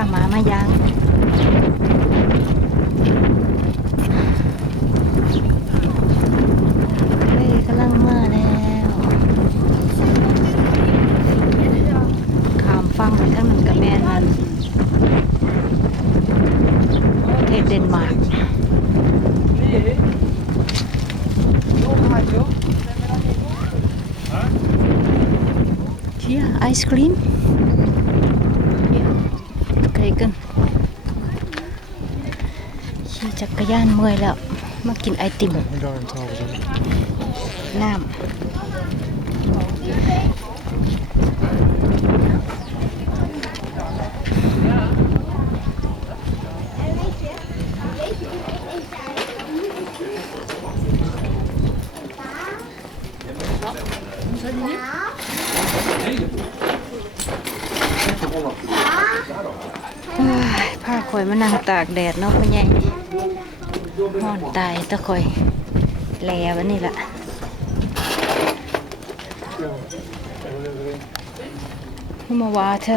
าหมามายังเฮ้ยกำลังมาแล้วขามฟังไปทั้งนั้นกับแม่นมันประเทศเดนมาร์ก Hier, Eiscreme. Hier, kijken. ขี่จักรยานเมื่อยแล้ว มากินไอติมไม่ได้เท่ากันน้ำ ผ้าข่อยมานั่งตากแดดเนาะพ่อใหญ่ห่อนตายตะข่อยแลวันนี้ละมาว่าเธอ